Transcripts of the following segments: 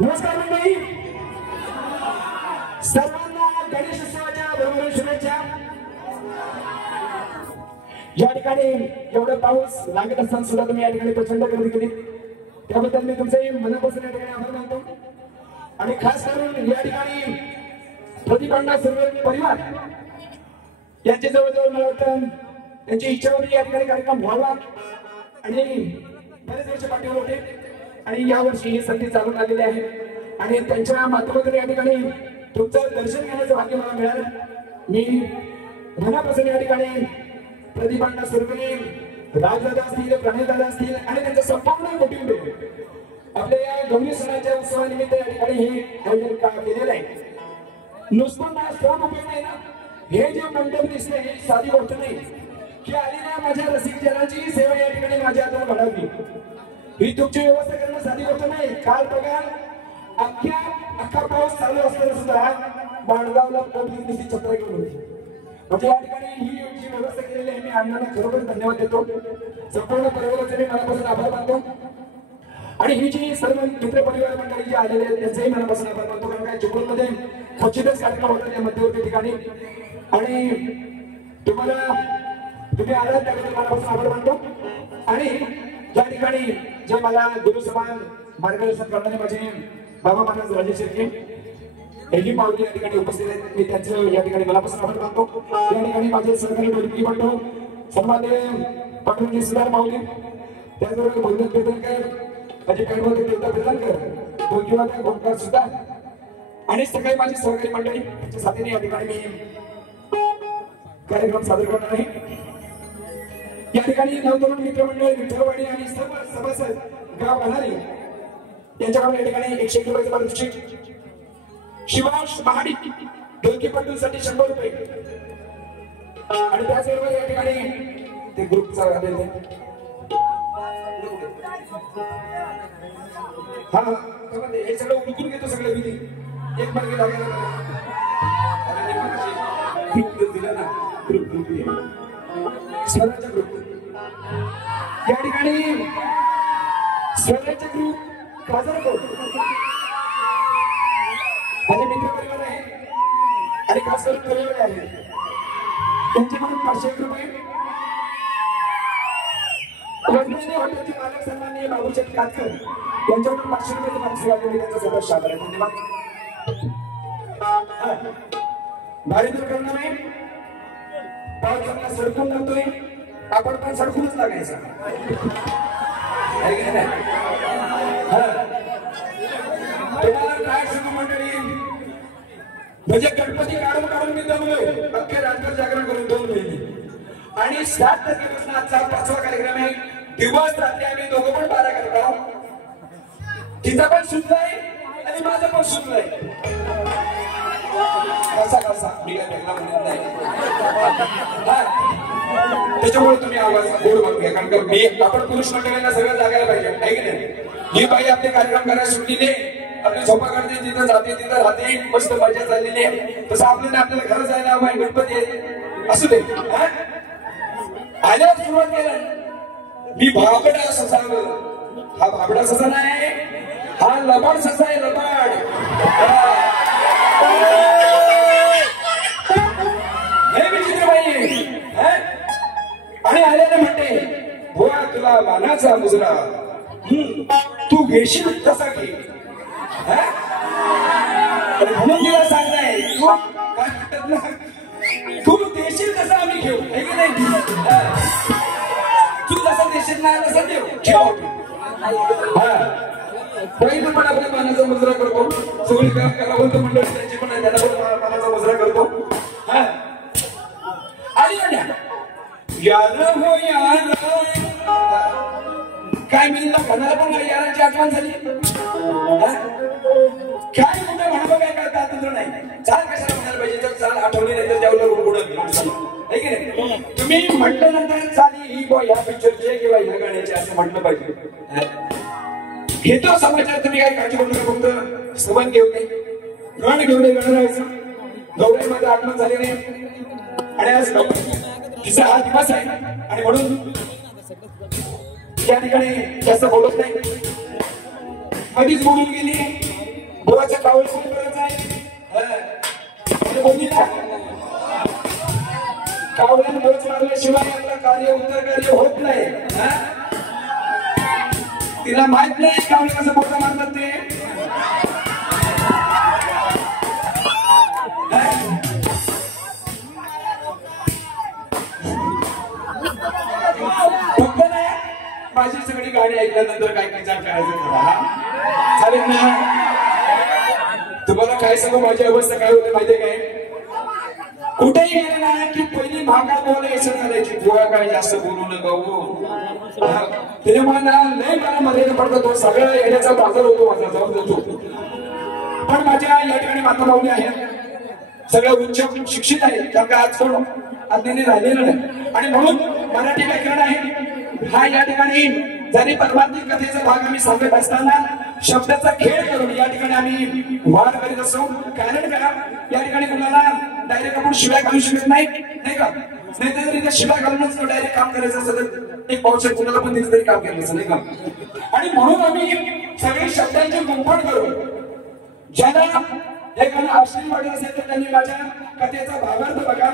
नमस्कार मंडळी, सर्वांना गणेशोत्सवाच्या भरभरून शुभेच्छा। या ठिकाणी एवढा पाऊस लागत असताना सुद्धा तुम्ही या ठिकाणी प्रचंड गर्दी केली, त्याबद्दल मी तुमचे मनापासून या ठिकाणी आभार मानतो। आणि खास करून या ठिकाणी प्रतिपन्ना सर्व परिवार यांचे जवळजवळ मला वाटतं त्यांची इच्छा होती या ठिकाणी कार्यक्रम व्हावा आणि बरेच वर्ष पाठीवर होते आणि या वर्षी ही संधी चालून आलेली आहे आणि त्यांच्या माध्यमातून या ठिकाणी तुमचं दर्शन घेण्याचं भाग्य मला मिळालं। मी मनापासून या ठिकाणी प्रतिपन्ना सुरवे, राजदादा असतील, प्रणयदादा असतील आणि त्यांचं संपूर्ण कुटुंब आपल्या या गौरी सणाच्या उत्सवानिमित्त या ठिकाणी हे आयोजन केलेलं आहे। नुसतं नाच कोण उपयोग नाही ना, हे जे मंडप दिसते ही साधी गोष्ट नाही की आलेल्या माझ्या रसिक जनाची सेवा या ठिकाणी माझ्या हाताने घडावी, ही तुमची व्यवस्था करणं साधी गोष्ट नाही। काल बघा अख्खा पाऊस चालू असताना सुद्धा बाणगावला पोलीस छत्र घेऊन होती, म्हणजे या ठिकाणी ही जी व्यवस्था केलेली आहे मी अण्णांना खरोखर धन्यवाद देतो। संपूर्ण परिवाराचे मी मनापासून आभार मानतो आणि ही जी सर्व मित्र परिवार मंडळी जी आलेले आहेत त्यांचेही मनापासून आभार मानतो, कारण काय चिपळूणमध्ये खचितच कार्यक्रम होता त्या मध्यवर्ती ठिकाणी आणि तुम्ही आलात त्याबद्दल मनापासून आभार मानतो। आणि या ठिकाणी जे मला गुरु समान मार्गदर्शन करणारे माझे बाबा महाराज राजे शिर्के हेही पाहुणे या ठिकाणी उपस्थित आहेत. मी त्यांचं या ठिकाणी मनापासून आभार मानतो. या ठिकाणी माझे सहकारी ढोलकी मंडळ सन्माननीय पाटणजी सुधार माऊली, त्याचबरोबर भोजन पेदरकर, माझे पेडमध्ये देवता पेदरकर, ढोलकीवादक ओंकार सुद्धा आणि सगळे माझी सहकारी मंडळी यांच्या साथीने या ठिकाणी मी कार्यक्रम सादर करणार आहे. या ठिकाणी नवतरुण मित्रमंडळ विठ्ठलवाडी आणि सर्व सभासद गाव राहणारे यांच्याकडून या ठिकाणी 101 रुपयाचे पारितोषिक, शिवांश महाडिक ढोलकीपट्टूंसाठी 100 रुपये आणि त्याचबरोबर या ठिकाणी ते ग्रुपचा हा हे सगळं उडकून घेतो सगळं विधी एक मार्गे लागायला दिला ना ग्रुप स्वराज्य ग्रुप या ठिकाणी स्वराज्य ग्रुप काजरकोट माझे मित्र परिवार आहे आणि खास करून परिवार आहे त्यांच्याकडून 501 रुपये, वैज्ञानिक हॉटेलचे मालक सन्माननीय बाबूशेठ कातकर यांच्याकडून 500 रुपयाचे पारितोषिक त्यांचा सगळं शाबास आहे. धन्यवाद. भारीदूर करणार आहे पाऊस आपला सडकून लागतोय, आपण पण सडकूनच लागायचा काय सांगू मंडळी, म्हणजे गणपती काढून काढून मी जमलोय अख्खे रात्र जागरण करून 2 महिने आणि 7 तारखेपासून आजचा 5वा कार्यक्रम आहे. दिवस रात्री आम्ही दोघं पण 12 करतो. तिचा पण सुचलाय आणि माझं पण सुचलंय. कसा मी काय म्हणत नाही, त्याच्यामुळे तुम्ही आवाज गोड बघूया कारण का मी आपण पुरुष मंडळींना सगळं जागायला पाहिजे आहे की नाही. ही बाई आपले कार्यक्रम करायला सुट्टीने आपली झोपा काढते, जिथं जाते तिथं राहते, मस्त मजा चाललेली आहे. तसं आपल्याला घरं जायला हवं आहे. गणपती असू दे आल्यावर सुरुवात केलं मी भाबडा ससा. हा भाबडा ससा नाही, हा लबाड ससा आहे. लबाड हे विचित्रबाई आणि आल्याने म्हणते भोया तुला मानाचा मुजरा तू घेशील तसा घे. म्हणून तिला सांगताय तू काय म्हणतात ना, तू देशील तसा आम्ही घेऊ आहे की नाही. तू जसा देशील ना तसा देऊ घेऊ. पहिलं पण आपल्या मानाचा मुजरा करतो. सगळी कलावंत मंडळ त्यांची पण त्यांना पण मानाचा मुजरा करतो. काय मिळलं म्हणाला पण यारांची आठवण झाली. काय कुठे म्हणावं काय करता तुझं नाही. चाल कशाला म्हणायला पाहिजे, तर चाल आठवली नाही तर त्यावर उडत नाही. तुम्ही म्हटल्यानंतर चाली ही बॉ ह्या पिक्चरचे किंवा ह्या गाण्याचे असं म्हटलं पाहिजे. घेतो समाचार, तुम्ही काय काळजी करू नका, फक्त संबंध घेऊ नये, गण घेऊ नये. गणरायचं गौराई माझं आगमन झाले नाही आणि आज तिचा हा दिवस आहे आणि म्हणून या ठिकाणी जास्त बोलत नाही. कधीच बोलून गेली बोलाच्या कावळ कोण करायचं आहे बोलीला कावळ्याने बोच मारल्याशिवाय आपलं कार्य उत्तर कार्य होत नाही. तिला माहित नाही कावळे कसं बोचा मारतात ते. माझी सगळी गाडी ऐकल्यानंतर काय विचार करायचं चालेल ना. तुम्हाला काय सांगू माझी अवस्था काय होते माहितीये काय, कुठेही गेले ना की पहिली महाकाळ बोलायला यायचं करायची गोळा काय जास्त बोलू नका. त्याच्यामुळे ना लय मला मर्यादा पडतो. तो सगळा येण्याचा बाजार होतो माझा जाऊन जातो. पण माझ्या या ठिकाणी माता माऊली आहेत, सगळ्या उच्च शिक्षित आहेत, कारण आज कोण अज्ञानी राहिलेलं नाही. आणि म्हणून मराठी व्याकरण आहे हा या ठिकाणी जरी परमार्थिक कथेचा भाग आम्ही सांगत असताना शब्दाचा खेळ करून या ठिकाणी आम्ही वाद करीत असतो. कारण का या ठिकाणी कुणाला डायरेक्ट आपण शिवाय घालू शकत नाही का. नाही तर जरी शिवाय घालूनच डायरेक्ट काम करायचं असं तर एक पाऊस कुणाला पण दिलं तरी काम केलं असं नाही का. आणि म्हणून आम्ही सगळी शब्दांची गुंफण करू. ज्याला एखादा अश्लील वाटत असेल तर त्यांनी माझ्या कथेचा भावार्थ बघा,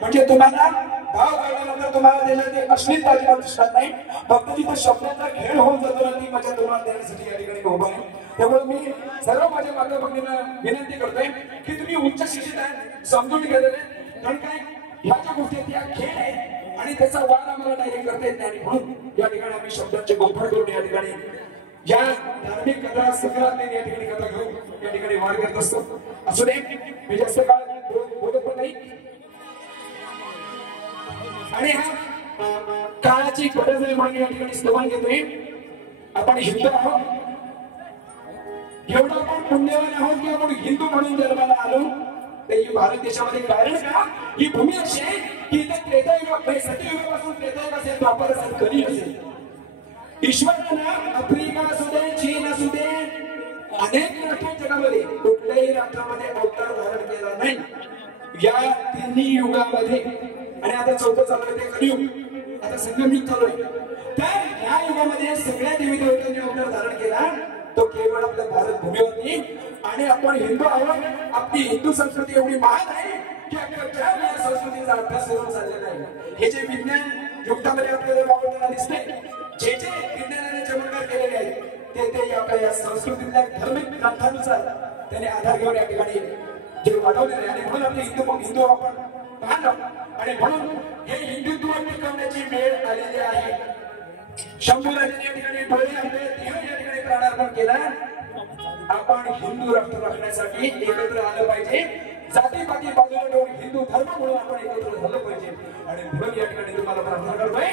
म्हणजे तुम्हाला भाव कळल्यानंतर तुम्हाला त्याच्यात ते अश्लीलता अजिबात दिसणार नाही. फक्त तिथे शब्दाचा खेळ होऊन जातो ना ती माझ्या तुम्हाला देण्यासाठी या ठिकाणी उभा आहे. त्यामुळे मी सर्व माझ्या माता भगिनींना विनंती करतोय की तुम्ही उच्च शिक्षित आहे, समजून गेलेले, कारण काय ह्या ज्या गोष्टी आहेत या खेळ आहे आणि त्याचा वाद आम्हाला डायरेक्ट करता येत नाही. म्हणून या ठिकाणी आम्ही शब्दांचे गोफळ करून या ठिकाणी या धार्मिक कथा सकारात्मक या ठिकाणी कथा घेऊन या ठिकाणी वाद करत असतो. असू दे, मी जास्त काळ बोलत पण नाही. आणि हा काळाची गरज आहे म्हणून या ठिकाणी स्तवन घेतोय. आपण हिंदू आहोत, एवढं आपण पुण्यवान आहोत की आपण हिंदू म्हणून जन्माला आलो. तर भारत देशामध्ये कारण का ही भूमी अशी आहे की इथे त्रेतायुग सत्ययुगापासून त्रेतायुग असेल, द्वापर असेल, कली असेल. ईश्वरानं आफ्रिका असू दे, चीन असू दे, अनेक राष्ट्र जगामध्ये कुठल्याही राष्ट्रामध्ये अवतार धारण केला नाही. या तिन्ही युगामध्ये आणि आता चौथं चालू आहे ते कलियुग, आता संगमयुग चालू आहे. तर या युगामध्ये सगळ्या देवी देवतांनी अवतार धारण केला तो केवळ आपल्या भारत भूमीवरती. आणि आपण हिंदू आहोत, आपली हिंदू संस्कृती एवढी महान आहे की अख्ख्या संस्कृतीचा अभ्यास करून चाललेला आहे. हे जे विज्ञान युगामध्ये आपल्याला वापरताना दिसते, जे जे विज्ञानाने चमत्कार केलेले आहेत ते आपल्या या संस्कृतीतल्या धार्मिक ग्रंथानुसार त्याने आधार घेऊन या ठिकाणी जे वाढवलेले आहे. आणि म्हणून आपले हिंदू आपण महान आहोत आणि म्हणून हे हिंदुत्व टिकवण्याची वेळ आलेली आहे. शंभूराजांनी या ठिकाणी डोळे आपले देह या ठिकाणी प्राणार्पण केला. आपण हिंदू राष्ट्र राखण्यासाठी एकत्र आलं पाहिजे. जातीपाती बाजूला ठेवून हिंदू धर्म म्हणून आपण एकत्र झालं पाहिजे. आणि म्हणून या ठिकाणी तुम्हाला प्रार्थना करतोय,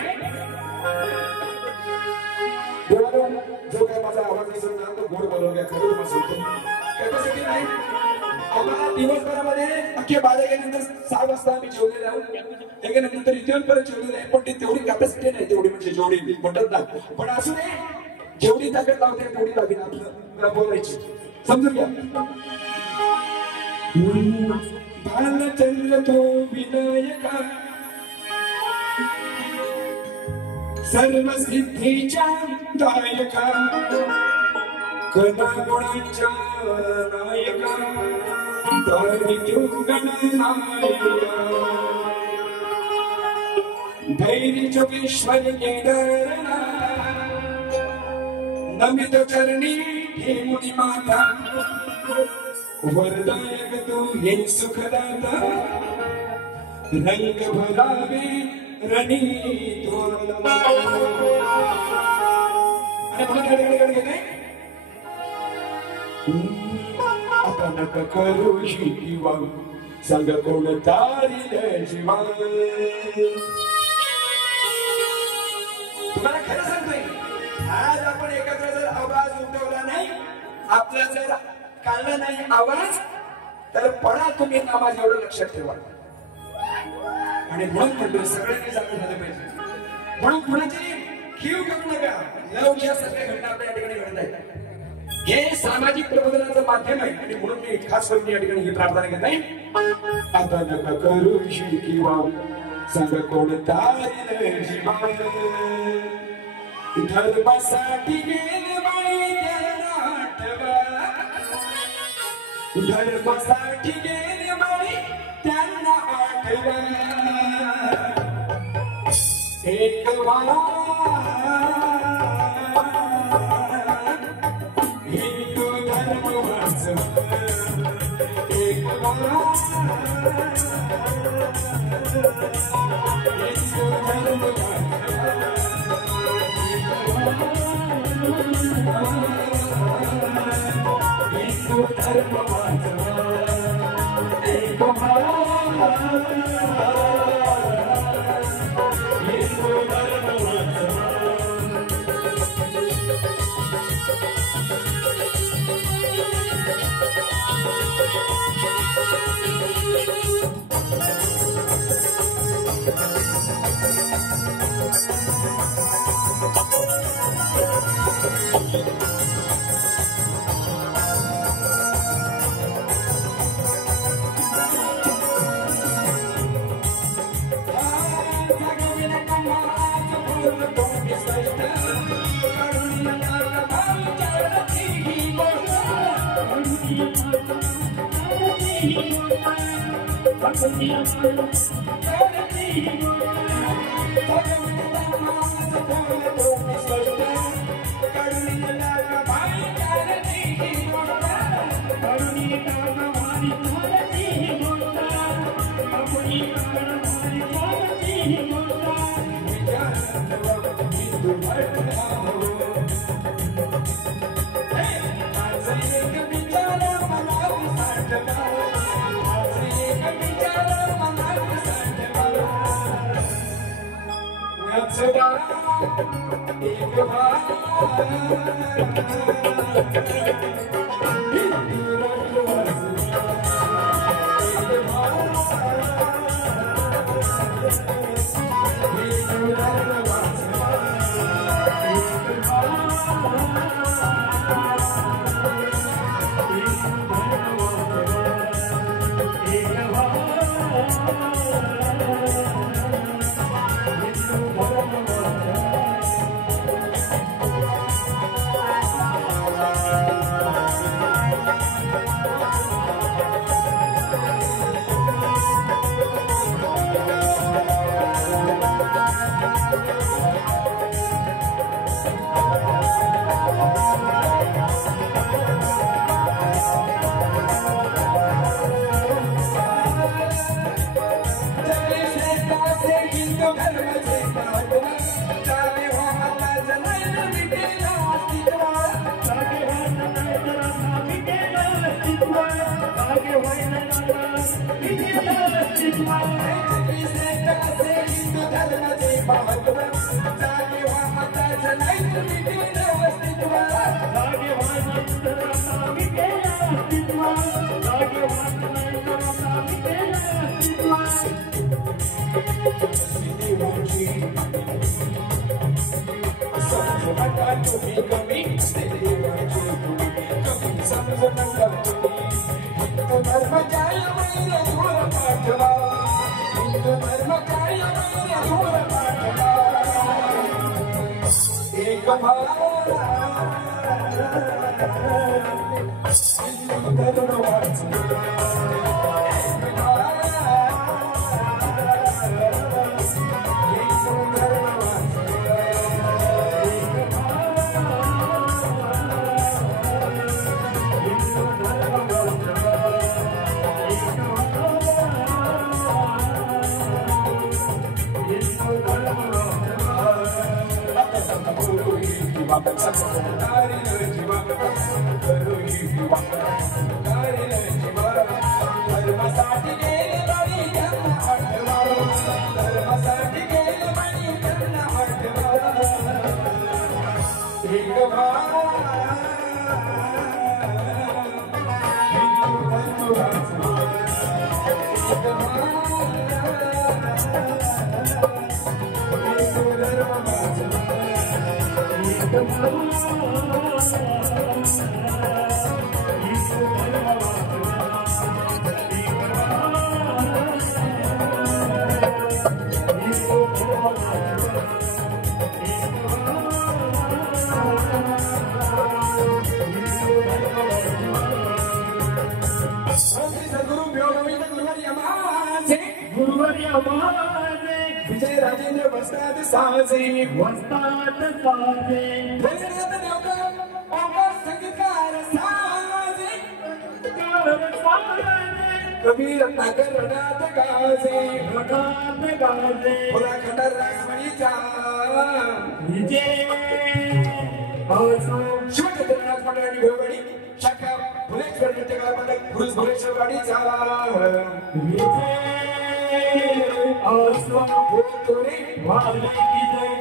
देवाला जो काय माझा आवाज दिसत ना तो गोड बोलवून घ्या. खरं सांगतो कॅपॅसिटी नाही. आम्हाला दिवसभरामध्ये अख्खे बारा गेल्यानंतर 6 वाजता आम्ही जेवलेलो आहोत. त्याच्यानंतर रिटर्न परत जेवलेलं आहे, पण ती तेवढी कॅपॅसिटी नाही, तेवढी म्हणजे जेवढी म्हणतात ना. पण असू दे, जेवढी ताकद लावते तेवढी लागेल आपलं बोलायची, समजून घ्या. भालचंद्र तो विनायका सर्व सिद्धीच्या दायका कलागुणांच्या नायका धैर्य जोगेश्वर केदारना नमित चरणी हे मुनी माता वरदायक तू हे सुखदाता रंग भरावे रणी तोरण. आता नका करू शिवा सांग कोण तारी जीवा. तुम्हाला खरं सांगतोय, आज आपण एकत्र जर आवाज उठवला नाही, आपला जर काढला नाही आवाज, तर पडा तुम्ही नामाज एवढं लक्षात ठेवा. आणि म्हणून म्हणतोय सगळ्यांनी जाणून झालं पाहिजे. म्हणून कुणाची खीव करू नका. लव यासारख्या घटना आपल्या ठिकाणी घडत आहेत. हे सामाजिक प्रबोधनाचं माध्यम आहे आणि म्हणून मी खास करून या ठिकाणी ही प्रार्थना करत आहे. आता नका करू शिवा सांग कोण तारी जीवा. धर्मासाठी गेले बाई त्यांना आठवा, धर्मासाठी गेले बाई त्यांना आठवा. एक हिंदू धर्म वाचवा, एक हिंदू धर्म विजय राजेंद्र वस्ताद साजे वस्ताद साजे संगीतकार साजे कबीर रत्नाकर रणात गाजे बोला खंडर राजमणीचा विजय शिवचंद्रनाथ मंडळाची भोवगडी शाखा भुलेश्वर नृत्यकला मंडळ पुरुष भुलेश्वरवाडीचा विजय आसवा भोतोरे वाले की जय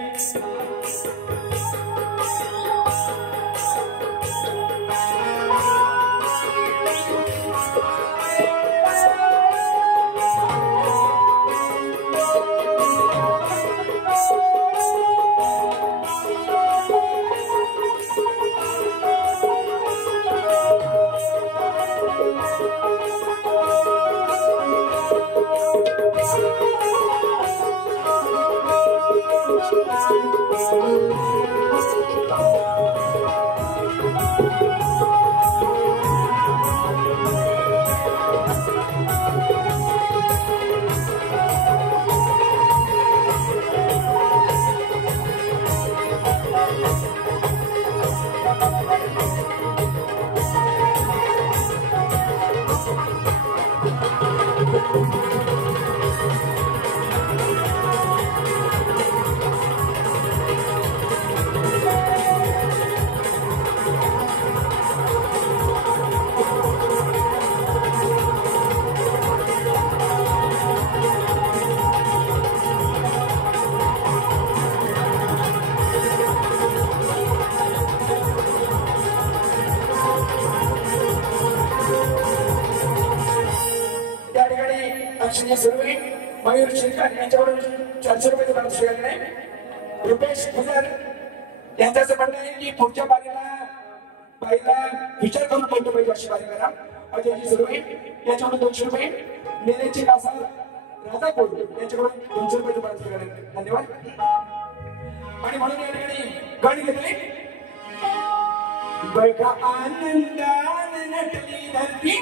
मयूर शिरकर यांच्याकडून 400 रुपये दान स्वीकारले. रुपेश गुजर यांचं असं म्हणणं आहे की पुढच्या बाईला विचार करून बोलतो पाहिजे अशी बारी करा. अजयजी सुरवे याच्याकडून 200 रुपये. निलेशजी कासार राजा कोल यांच्याकडून 200 रुपये दान स्वीकारले. धन्यवाद. आणि म्हणून या ठिकाणी गण घेतले. बघा आनंदाने नटली धरती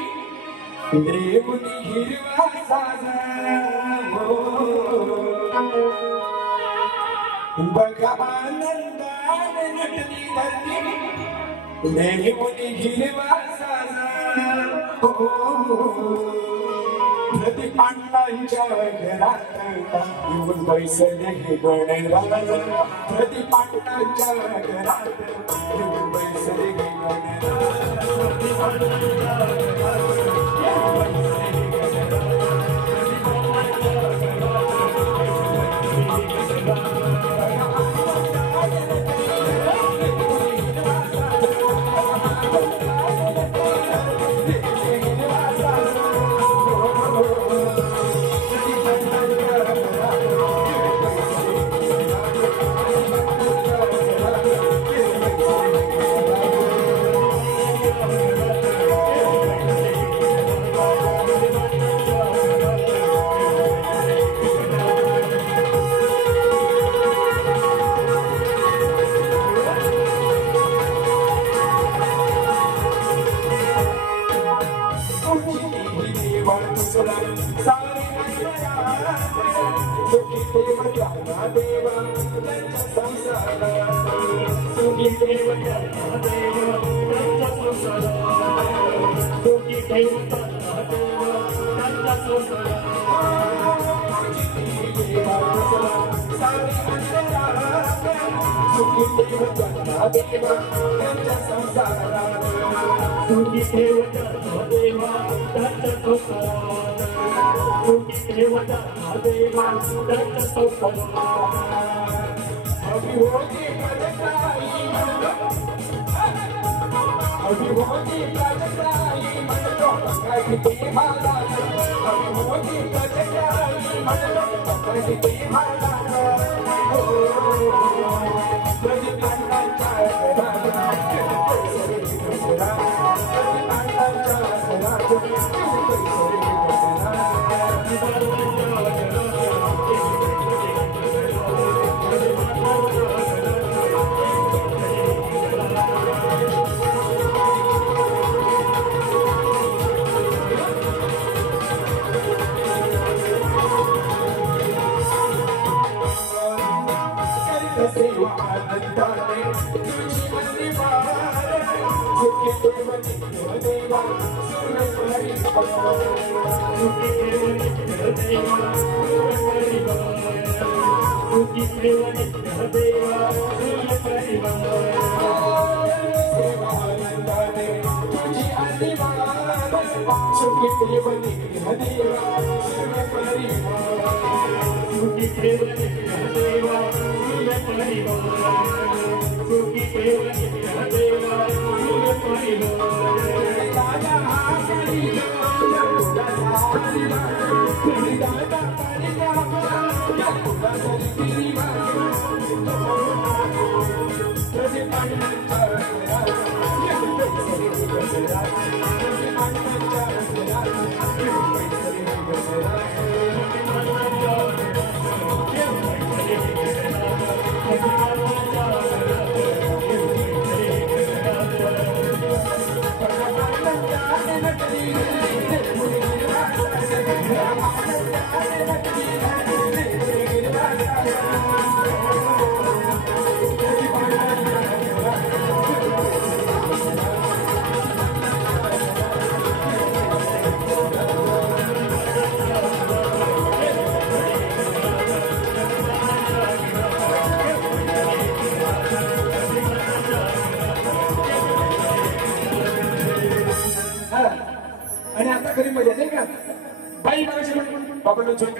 देवनी हिरवा साजा बघा आनंदाने नटली धरती देवनी हिरवा साजा प्रतिपांडांच्या घरात येऊन बैसले गणराज प्रतिपांडांच्या घरात येऊन बैसले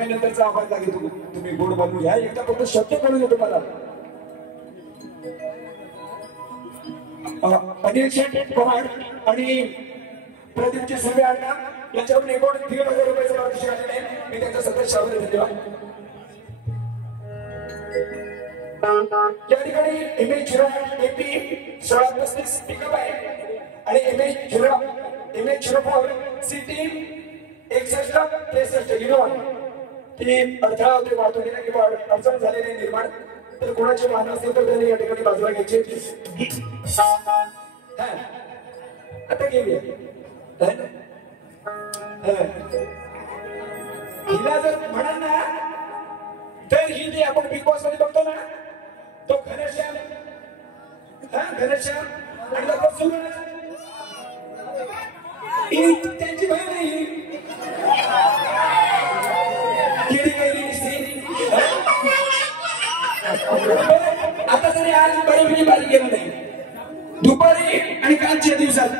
नंतरचा आवाज लागेल. तुम्ही गोड बनवू घ्या. एकदा फक्त शब्द करून देतो मला. अनिल शेठ पवार आणि प्रदीपचे सगळे आणणार. याच्यावर एकूण 1,500 रुपयाचं पारितोषिक आलेलं आहे. मी त्यांचा सदस्य आभार धन्यवाद. या ठिकाणी MH08 AP 1635 पिकअप आहे आणि MH04 CT 6163 इनोव्हा ती अडथळा होते वाहतुकीला किंवा अडचण झालेली निर्माण. तर कोणाचे वाहन असेल तर त्यांनी या ठिकाणी बाजूला घ्यायचे. आता घेऊया. हिला जर म्हणाल ना तर ही जे आपण बिग बॉस मध्ये बघतो ना तो घनश्याम आणि त्यांची बहीण नाही किडी गेली आता तरी आज बऱ्यापैकी बारीक गेलं नाही. दुपारी आणि कालच्या दिवसात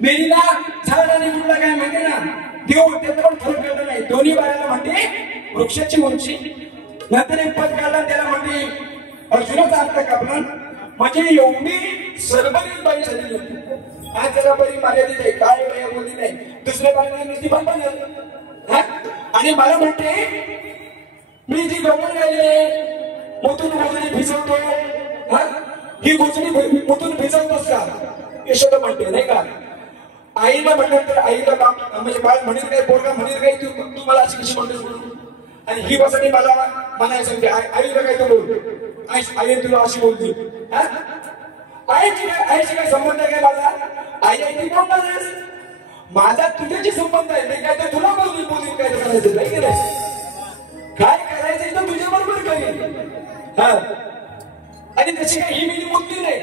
मेरीला झाडाने गुडला काय माहिती ना देव त्याचा पण फरक कळला नाही. दोन्ही बाळाला म्हणते वृक्षाची उंची नंतर एक पद काढला त्याला म्हणते अर्जुनाचा अर्थ कापला. म्हणजे एवढी सरबरीत बाई झालेली आज त्याला बरी मर्यादित आहे. काय बोलली नाही दुसऱ्या बाळाला नुसती पण आणि मला म्हणते मी जी गवळ गायले मुतून गोजडी भिजवतो ही गोजडी मुतून भिजवतोस का यशोदा म्हणते नाही का. आईला म्हटलं तर आईला म्हणजे बाळ म्हणेल काय पोरगा म्हणेल काय तू मला अशी कशी म्हणतेस म्हणून. आणि ही वसणी मला म्हणायला सांगते आईला काय तू बोल आई तुला अशी बोलते. आईची काय संबंध आहे काय माझा. आई ती कोण माझा तुझ्याशी संबंध आहे. मी काय तर तुला बोलून काय करायचं नाही करायचं काय करायचं तर तुझ्या बरोबर करेल. आणि तशी काय ही मी मुक्ती नाही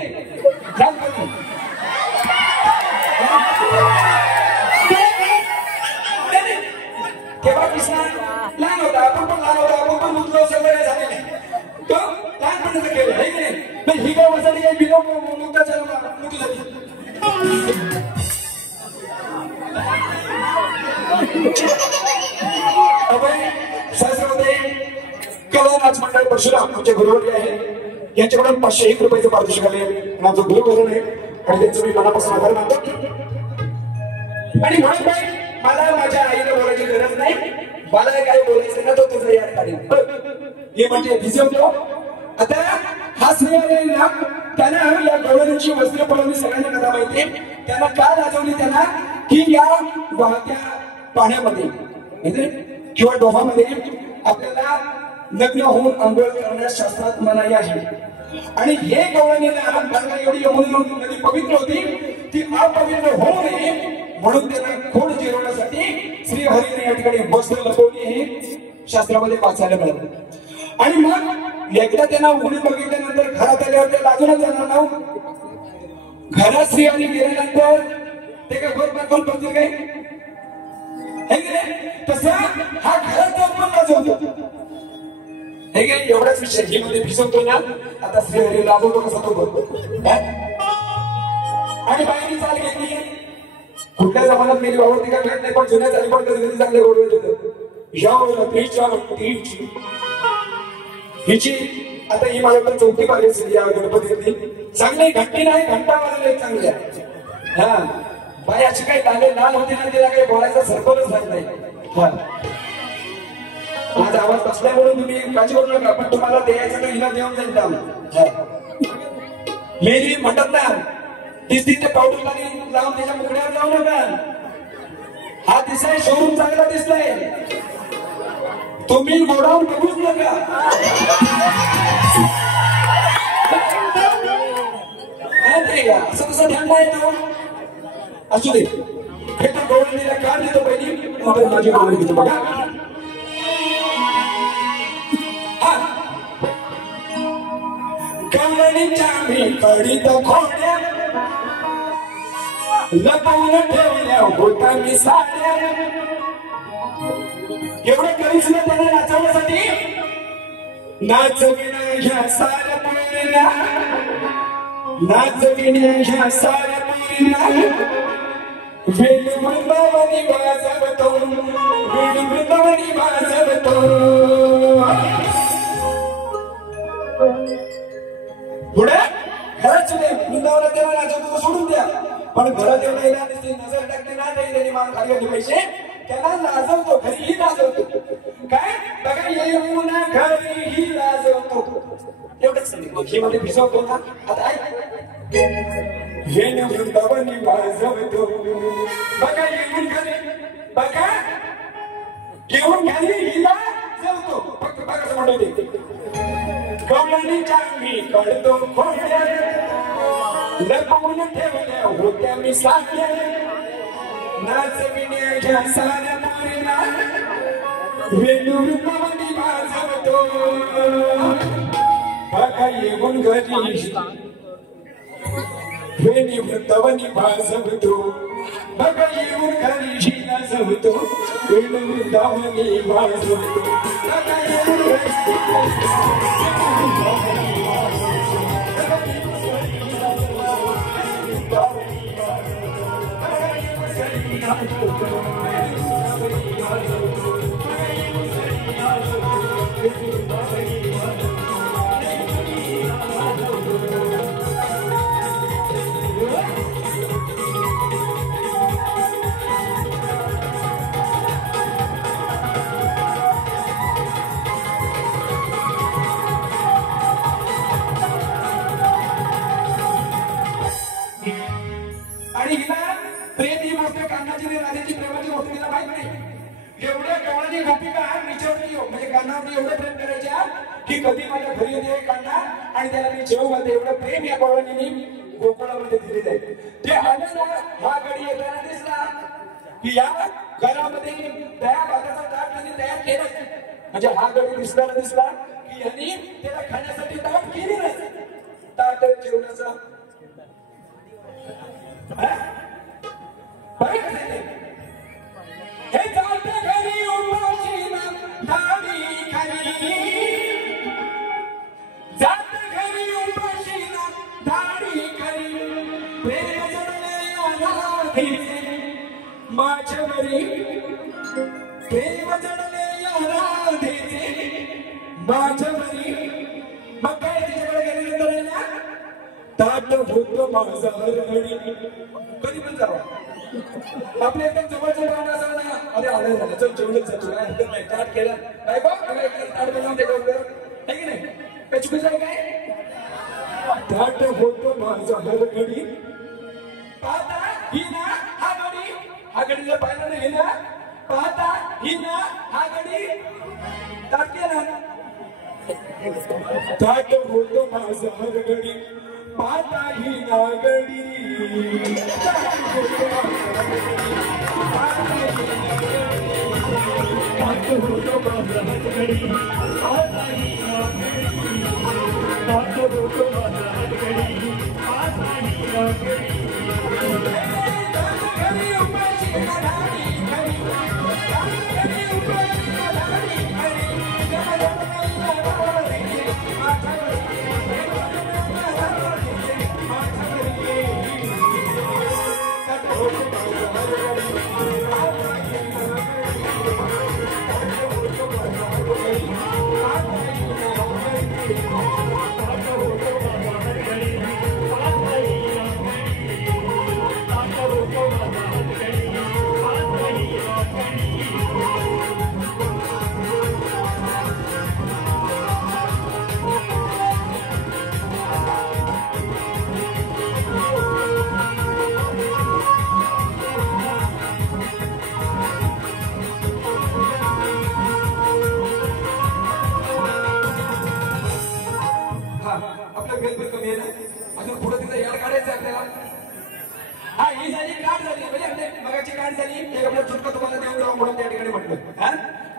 तेव्हा कृष्णा लहान होता आपण पण लहान होता आपण पण मुद्दा सगळं काय झाले नाही तो लहानपणाचं केलं आहे की नाही. ही काय वसाडी काय बिलो मुद्दा मोठी झाली. सहस्रमध्ये कला नाच मंडळ परशुराम आमच्या गुरुवर्य आहे. यांच्याकडून 501 रुपयाचं पारितोषिक आले. माझं गुरुवरून आहे आणि त्यांचं मी मनापासून आभार मानतो. आणि म्हणून बाई मला माझ्या आईला बोलायची गरज नाही. मला काय बोलायचं ना तो तुझं याद काढेल. हे म्हणजे भिजवतो. आता हा स्नेह ना त्यानं या गवळणीची वस्त्र पळवली सगळ्यांना कथा माहिती. त्यांना का लाजवली त्यांना की या वाहत्या पाण्यामध्ये किंवा डोहामध्ये आपल्याला लग्न होऊन आंघोळ करण्यास शास्त्रात मनाई आहे. आणि हे गवळणीला गंगा एवढी यमुना नदी पवित्र होती ती अपवित्र होऊ नये म्हणून त्यांना खोड जिरवण्यासाठी श्रीहरीने या ठिकाणी वस्त्र लपवली हे शास्त्रामध्ये वाचायला मिळालं. आणि मग एकदा त्यांना उघडी बघितल्यानंतर घरात आल्यावर ते लाजूनच जाणार ना. घरात श्रीहरी गेल्यानंतर ते काय घर बांधून पडतील काय तसं हा घरात जाऊन पण लाजवतो. हे काय एवढाच विषय ही मध्ये भिजवतो ना. आता श्रीहरी लाजवतो कसा तो बघतो. आणि बाईने चाल घेतली. कुठल्या जमान्यात मेरी आवडती काय माहित नाही पण जुन्या चाली पण कधी कधी चांगले गोडवत होतं. हिची आता ही माझ्याकडे 4थी पाहिली असेल या गणपतीतली. चांगली घंटी नाही घंटा वाजले चांगल्या. हा बाई अशी काही लाल होती ना तिला काही बोलायचा सरकवलंच झालं नाही. माझा आवाज बसलाय म्हणून तुम्ही काळजी करू नका पण तुम्हाला द्यायचं तर हिला देऊन जाईल काम. मेरी म्हणतात ना दिसती ते पावडर खाली लावून त्याच्या मुकड्यावर जाऊ नका. हा दिसाय शोरूम चांगला दिसलाय तुम्ही गोडाऊन बघूच नका. असं कसं ध्यान नाही असू दे. हे तर गवळणीला काढ देतो पहिली माझी गवळणी घेतो बघा. गवळणीच्या मी कडीत खोड्या लपवून ठेवल्या होता मी साड्या. एवढं करीच ना त्यांना नाचवण्यासाठी नाचविण्या ह्या साऱ्या पोरींना नाचविण्या ह्या साऱ्या पोरींना वेणू वृंदावनी वाजवतो वेणू वृंदावनी वाजवतो. पुढे घरात सुद्धा वृंदावनात तेव्हा नाचवतो सोडून द्या पण घरात एवढं नजर टाकते ना त्यांनी मान खाली होते पैसे त्याला लाजवतो घरीही लाजवतो काय बघा येऊन घरीही लाजवतो एवढंच सांगितलं हे मध्ये भिजवतो ना आता ऐक येणे वृंदावनी वाजवतो बघा येऊन घरी बघा घेऊन घरी हिला जावतो फक्त बघा म्हणतो कवळणी चांगली कळतो खोड्या लपवून ठेवल्या होत्या मी साध्या नाचविण्याच्या साऱ्या नारीला वेणूवृंदावनी वाजवतो बघा येऊन घरी वेणूवृंदावनी वाजवतो बघा येऊन घरी हिला जावतो वेणूवृंदावनी वाजवतो बघा येऊन आणि हिला प्रेम ही गोष्ट कान्हाची आणि राधेची प्रेमाची गोष्ट तिला माहित नाही एवढ्या कवळाची गोपिका निचवती म्हणजे कान्हावरती एवढं प्रेम करायच्या की कधी माझ्या घरी येते कान्हा आणि त्याला मी जेव घालते एवढं प्रेम या कवळांनी गोकुळामध्ये दिलेलं आहे ते आनंद हा गडी येताना दिसला की या घरामध्ये त्या भाताचा ताट त्यांनी तयार केलं म्हणजे हा गडी दिसला की यांनी त्याला खाण्यासाठी ताट केली नाही ताट जेवणाचा हे जाते घरी उपाशीना दाढी खाली जाते घरी उपाशीना दाढी खाली प्रेम जडले अनाथीचे माझ्यावरी प्रेम जडले अनाथीचे माझ्यावरी मग काय तिच्याकडे गेल्यानंतर ना ताट होतो माझा हरघडी कधी पण जावा आपल्या एकदम जवळचं राहणं असं ना अरे आलं झालं चल जेवणच जातो काय हरकत नाही ताट केलं काय बघ ताट बनवून त्याच्यावर आहे की नाही काय चुकीचं आहे काय ताट होतो माझा हरघडी पाहता ही ना हा गडीला पाहिलं नाही ना पाहता ही ना हा गडी ताट केलं ताट होतो माझा हरघडी पाहता ही नागडी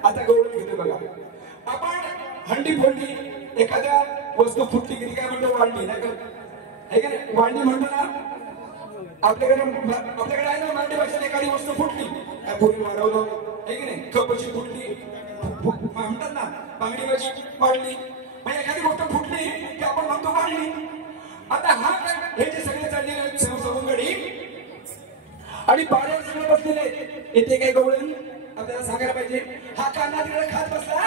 आता गौरव घेतो बघा आपण हंडी फोडली एखाद्या वस्तू फुटली की काय म्हणतो वाढली नाही का वाढली म्हणतो ना आपल्याकडे आहे ना मराठी भाषेत एखादी वस्तू फुटली काय पूर्वी वाढवलं आहे की नाही कपची फुटली म्हणतात ना बांगडी भाजी वाढली म्हणजे एखादी गोष्ट फुटली की आपण म्हणतो वाढली आता हा काय हे जे सगळे चाललेले आहेत सवंगडी आणि पाड्यावर सगळे बसलेले येते काय गवळण आपल्याला सांगायला पाहिजे हा कान्हा तिकडे खात बसला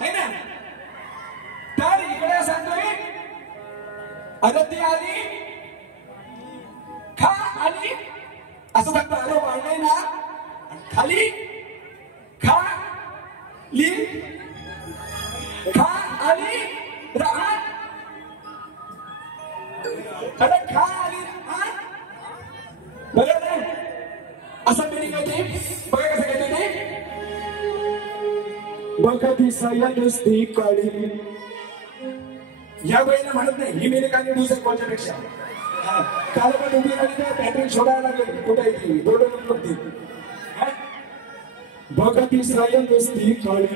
है ना तर इकडे सांगतोय आदित्य आली खा आली असं सांगतो खाली खा ली खा आली राहत अरे खा आली राहत बरोबर आहे असं मिनिंग आहे ते बघा कसं काय ते बघा दिसायला नुसती काळी या वेळेला म्हणत नाही ही मिनिंग आणि दुसऱ्या कोणत्यापेक्षा काल पण उभी राहिली तर बॅटरी शोधायला लागेल कुठे ती दोडून नव्हती बघा दिसायला नुसती काळी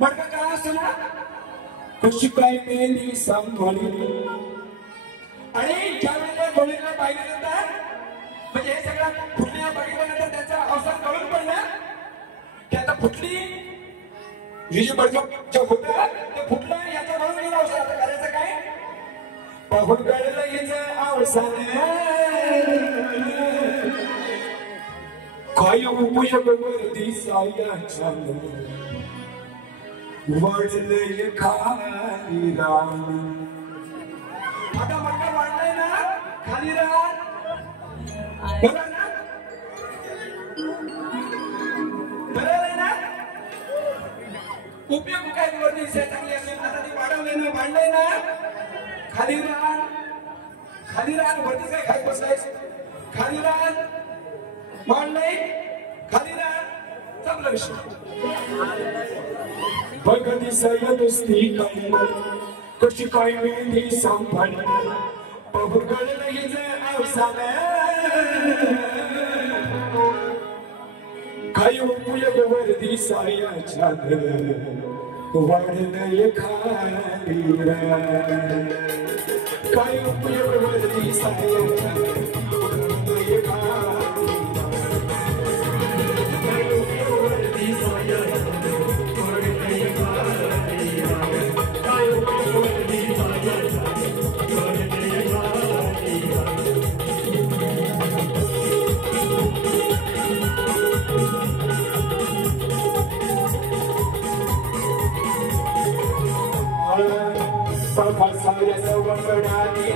मडका काय असतो ना कशी काय मेली सांभाळली आणि ज्या वेळेला डोळीला पाहिल्यानंतर म्हणजे हे सगळं फुटण्या बघितल्यानंतर त्याचा अवसर कळून पडला की आता फुटली ही जी बडजोड जे होतं ते फुटलं याचा म्हणून गेला अवसर आता करायचं काय पाहून कळलं हिचं अवसान काय उपयोग वर्दी सायाच्या वाढलंय खाली रान आता मडका वाढलाय ना खाली राहा बरोबर ना बरोबर आहे ना उपयोग काय वरती चांगली असेल आता ती वाढवलंय ना वाढलंय ना खाली रान वरती काय खाली बसलाय खाली रान वाढलंय खाली रान चांगला विषय बघ दिसायला नुसती काळी कशी काय मेली सांभाळली पाहून कळलं हिचं अवसान काय उपयोग वर्दी सायाच्या वाढलंय खाली रान काय उपयोग वर्दी सायाच्या वाढलंय खाली काय उपयोग वर्दी सायाच्या वाढलंय खाली काय उपयोग वर्दी सायाच्या वाढलंय खाली साऱ्या सवंगडाने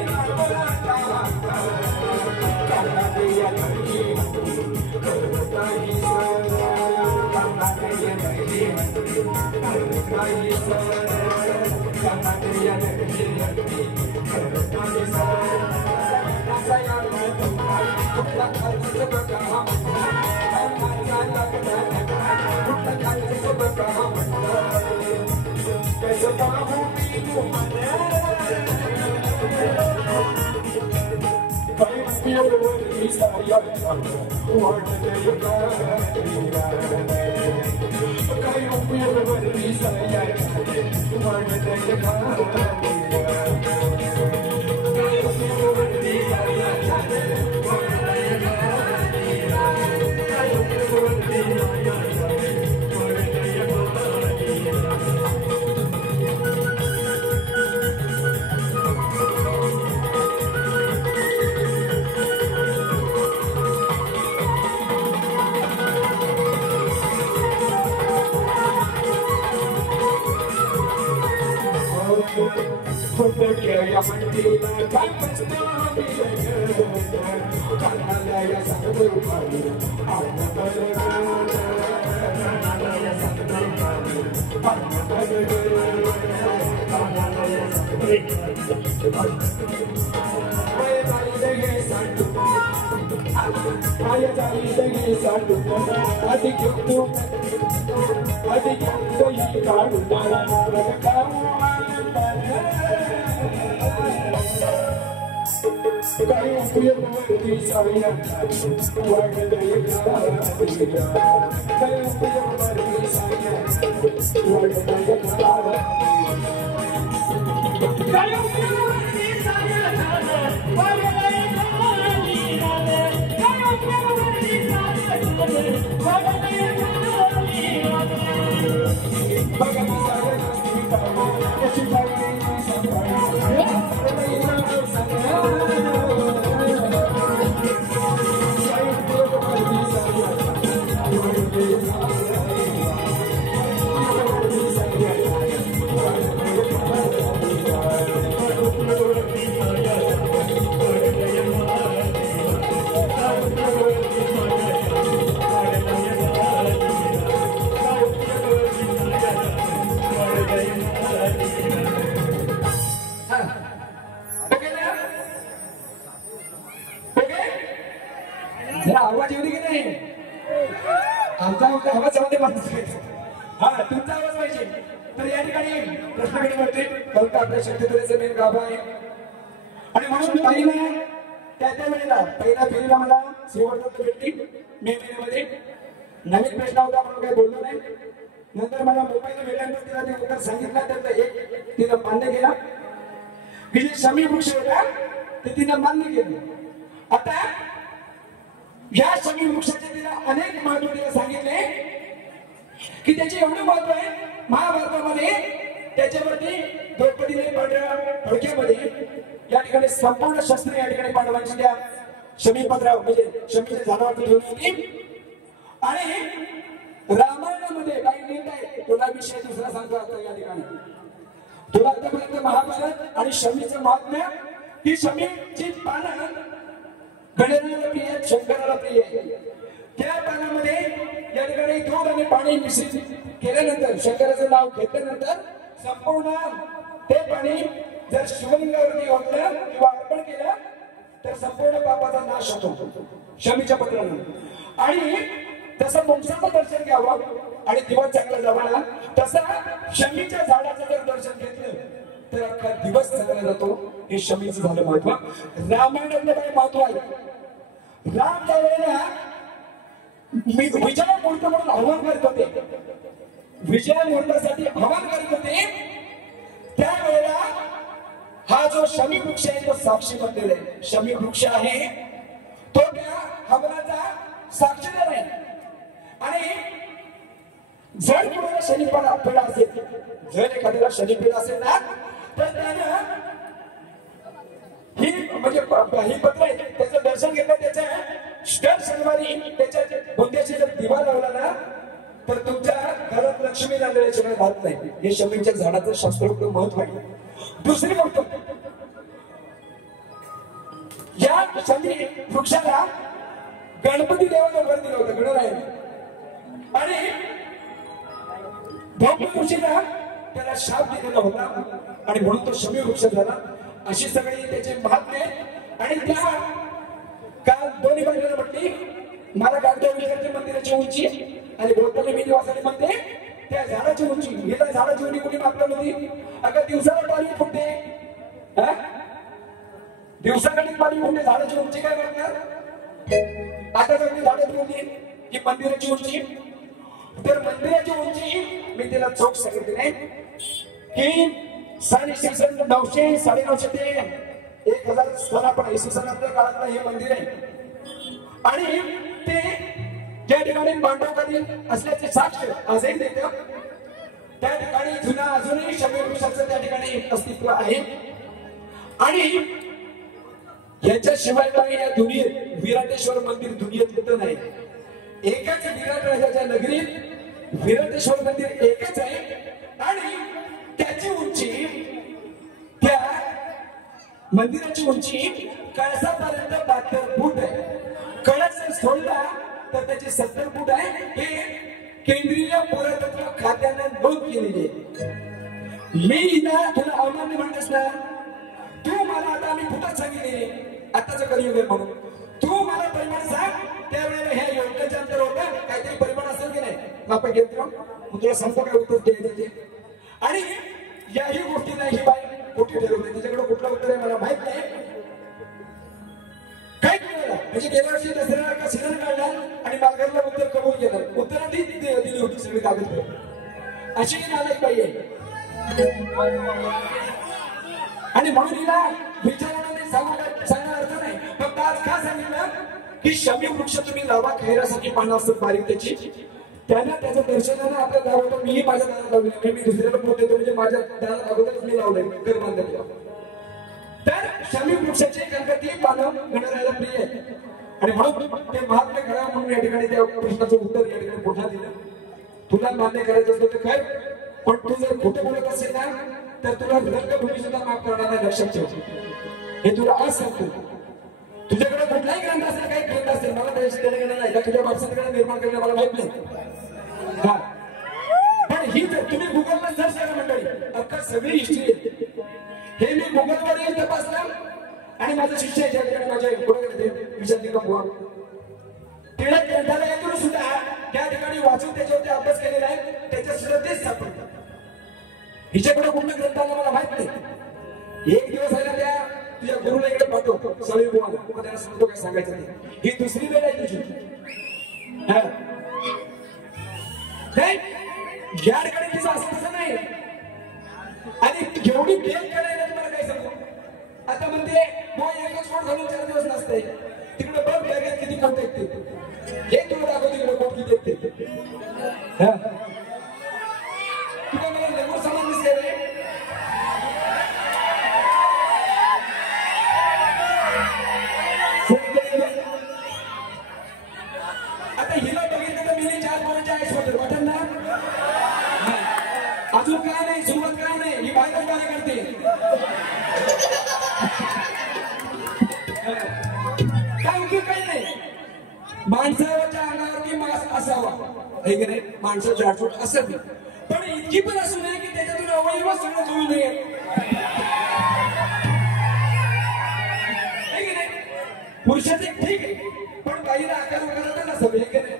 झालंच पाहिजे. तर या ठिकाणी प्रश्नाकडे वरती कविता आपल्या शक्तीतुरेचं मेन गाभा आहे. आणि म्हणून पहिल्या त्या वेळेला पहिल्या फेरीला मला श्रीवर्धन भेटली मे महिन्यामध्ये. नवीन प्रश्न होता म्हणून काही बोललो नाही. नंतर मला मोबाईल भेटल्यानंतर तिला ते उत्तर सांगितलं. त्यातलं एक तिनं मान्य केला की जे शमी वृक्ष होता ते तिनं मान्य केलं. आता या शमी वृक्षाचे तिला अनेक महत्व तिला सांगितले की त्याचे एवढे महत्व आहे महाभारतामध्ये. त्याच्यावरती द्रौपदीने पांढऱ्या फडक्यामध्ये या ठिकाणी संपूर्ण शस्त्र या ठिकाणी पांडवांची त्या शमीपत्रावर म्हणजे शमीच्या झाडावरती ठेवली होती. आणि रामायणामध्ये काही लिहित आहे तुला विषय दुसरा सांगतो आता या ठिकाणी. तुला आतापर्यंत महाभारत आणि शमीचं महात्म्य ही शमीची पानं गणेशाला प्रिय आहेत, शंकराला प्रिय आहे. त्या पानामध्ये या ठिकाणी दूध आणि पाणी मिश्रित केल्यानंतर शंकराचं नाव घेतल्यानंतर संपूर्ण ते पाणी जर शिवलिंगावरती ओतलं किंवा अर्पण केलं तर संपूर्ण पापाचा नाश होतो शमीच्या पत्रानं. आणि तसं वंशाचं दर्शन घ्यावं आणि दिवस चांगला जावा तसं शमीच्या झाडाचं जर दर्शन घेतलं तर अख्खा दिवस चांगला जातो. हे शमीचं झालं महत्व. रामायणातलं काही महत्व आहे. राम त्या वेळेला विजय मुहूर्त म्हणून आव्हान करत होते. विजय मुहूर्तासाठी आव्हान करत होते. त्यावेळेला हा जो शमी वृक्ष आहे तो साक्षी बनलेला आहे. शमी वृक्ष आहे तो त्या हवनाचा साक्षीदार आहे. आणि जर कोणाला शनिपीडा असेल जर एखाद्याला शनिपीडा असेल ना तर त्यानं ही म्हणजे ही पत्र आहे त्याचं दर्शन घेतलं. त्याच्या दर शनिवारी त्याच्या बुंद्याशी जर दिवा लावला ना तर तुमच्या घरात लक्ष्मी लागल्याशिवाय राहत नाही. हे शमीच्या झाडाचं शास्त्रोक्त महत्व आहे. दुसरी गोष्ट या शमी वृक्षाला गणपती देवाला वर दिलं होतं गणरायाने. आणि भौम ऋषीला त्याला शाप दिलेला होता आणि म्हणून तो शमी वृक्ष झाला. अशी सगळी त्याचे महात्म्य. आणि त्या काल दोन्ही बाजूला म्हटली मला गाडगेच्या मंदिराची उंची आणि बोलताना मी निवासाने म्हणते त्या झाडाची उंची. हिला झाडाची उंची कुणी मापलं नव्हती. अगं दिवसाला पाणी फुटते दिवसाकडे पाणी फुटते झाडाची उंची काय करणार. आता जर मी झाडाची उंची ही मंदिराची उंची तर मंदिराची उंची मी तिला चौक सांगितली नाही की 900 950 ते 1000 स्थानापण इसवी सनातन काळातलं हे मंदिर आहे. आणि ते ज्या ठिकाणी पांडवकालीन असल्याचे साक्ष आजही देतं. त्या ठिकाणी जुना अजूनही शमी वृक्षाचं त्या ठिकाणी अस्तित्व आहे. आणि याच्याशिवाय काही या दुनियेत विराटेश्वर मंदिर दुनियेत कुठं नाही. एकच विराट राजाच्या नगरीत विराटेश्वर मंदिर एकच आहे. आणि त्याची उंची त्या मंदिराची उंची कळसापर्यंत 72 फूट आहे. कळस सोडला तर त्याची 70 फूट आहे. हे केंद्रीय पुरातत्व खात्याने नोंद केलेली आहे. मी ना तुला अवमान्य म्हणतेस ना तू मला आता आम्ही फुटत सांगितले आताच कलियुग आहे म्हणून तू मला परिमाण सांग. त्यावेळेला ह्या योजनेचं अंतर होतं काहीतरी परिमाण असेल की नाही आपण घेतो मग तुला सांगतो काय उत्तर द्यायचे. आणि याही गोष्टीला ही बाई खोटी ठरवते. तिच्याकडे कुठलं उत्तर आहे मला माहित नाही. काय केलं म्हणजे गेल्या वर्षी दसऱ्याला का सिनेमा काढला आणि माघारला उत्तर कबूल केलं. उत्तराधी दिली होती सगळी कागदपत्र. अशी ही नालायक बाई आहे. आणि म्हणून हिला विचारामध्ये सांगणार अर्थ नाही. फक्त आज का सांगितलं की शमी वृक्ष तुम्ही लावा खैरासाठी पानं असतात बारीक त्याची. त्यांना त्याचं दर्शनानं आपल्या गावात मीही माझ्या दारात लावले. मी दुसऱ्याला बोट देतो म्हणजे माझ्या दारात अगोदरच मी लावलंय घर बांधलेलं. तर शमी वृक्षाचे गणपती पानं गणरायाला प्रिय आहे. आणि म्हणून ते महात्म्य करावं म्हणून या ठिकाणी त्या प्रश्नाचं उत्तर या ठिकाणी पुन्हा दिलं. तुला मान्य करायचं असतं तर काय पण तू जर खोटं बोलत असेल ना तर तुला रंगभूमी सुद्धा माफ करणार नाही. लक्षात ठेव. हे तुला आज सांगतो. तुझ्याकडे कुठलाही ग्रंथ असेल काही ग्रंथ असेल मला त्याची देणं नाही का तुझ्या माणसाकडे निर्माण करणं मला माहित नाही. पण ही जर तुम्ही गुगलला सर्च करा मंडळी अख्खा सगळी हिस्ट्री आहे. हे मी गुगलवर येऊन तपासलं आणि माझं शिष्य आहे ज्या ठिकाणी माझ्या पुढे विचारली का बुवा टिळक ग्रंथालयातून सुद्धा त्या ठिकाणी वाचून त्याच्यावरती अभ्यास केलेला आहे. त्याच्या सुद्धा तेच सापडतं. हिच्याकडे कुठला ग्रंथ आला मला माहित नाही. एक दिवस आहे ना त्या तुझ्या गुरुला इकडे पाठव सळी बुवा त्याला सांगतो काय सांगायचं ते. ही दुसरी वेळ आहे तुझी. याडकडे तिचं असं तसं नाही. आणि एवढी बेल करायला तुम्हाला काय सांगू. आता म्हणते बुवा एकच कोट घालून 4 दिवस नसते. तिकडे बघ बॅगेत किती कोट आहेत ते. हे तुला दाखव तिकडे कोट किती आहेत ते. तुला मला लेमो सामान दिसते रे. आता हिला बघितलं तर मी 4 पोरांच्या आईस होते वाटत ना. अजून काय नाही सुरुवात काय नाही. ही बायकोच गाणे करते. काय उपयोग काही नाही. माणसाच्या अंगावरती मास्क असावा हे की नाही. माणसाची आठवण असत पण इतकी पण असू नये की त्याच्यातून अवयव सगळं जुळू नये. पुरुषाचे ठीक आहे पण बाईला आकार वगैरे नसावे हे की नाही.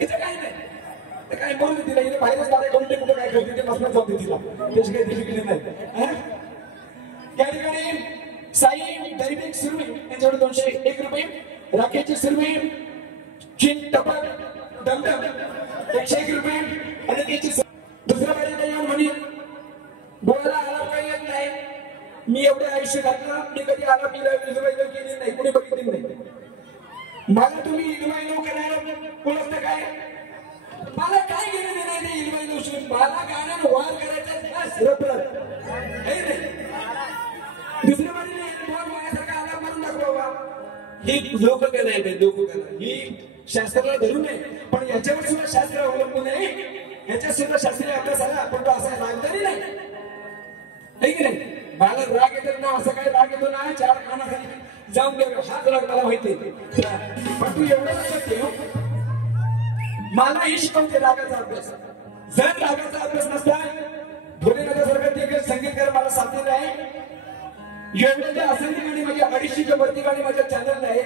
इथं काही नाही. काय बोलते तिला इथे बाहेरच दादा करून ते कुठं काय करते ते मसनात जाऊ दे तिला. त्याची काही दिली नाही. त्या ठिकाणी साई दैनिक सुरवी यांच्याकडे 201 रुपये. राखेची सुरवी चिन टपक दमदम 101 रुपये. आणि त्याची दुसऱ्या बाजूला येऊन म्हणे बोलायला आला काही येत नाही. मी एवढे आयुष्य घातलं मी कधी आला इलवाईलो केली नाही कुणी बघितली नाही. मला तुम्ही इलवाईलो करायला बोलत काय. मला काय घेणं देणं नाही इलवाईलोशी. मला गाण्यानं वार करायचा दुसऱ्या बाजूला माझ्यासारखा आला म्हणून दाखवा. ही लोककला आहे. लोककला ही शास्त्राला धरून नये पण याच्यावर सुद्धा शास्त्र अवलंबून आहे. याच्यात सुद्धा शास्त्रीय अभ्यास आला पण तो असा रागदारी नाही की नाही. मला राग येतो ना असं काही राग येतो ना 4 कानाखाली जाऊन दे हाच राग मला माहिती. पण तू एवढं लक्षात ठेव मलाही शिकवते रागाचा अभ्यास. जर रागाचा अभ्यास नसता भोलेनाथासारखं ते संगीतकार मला साधलेलं आहे. एवढं जे असेल ती गाणी म्हणजे 250च्या वरती गाणी माझ्या चॅनलला आहे.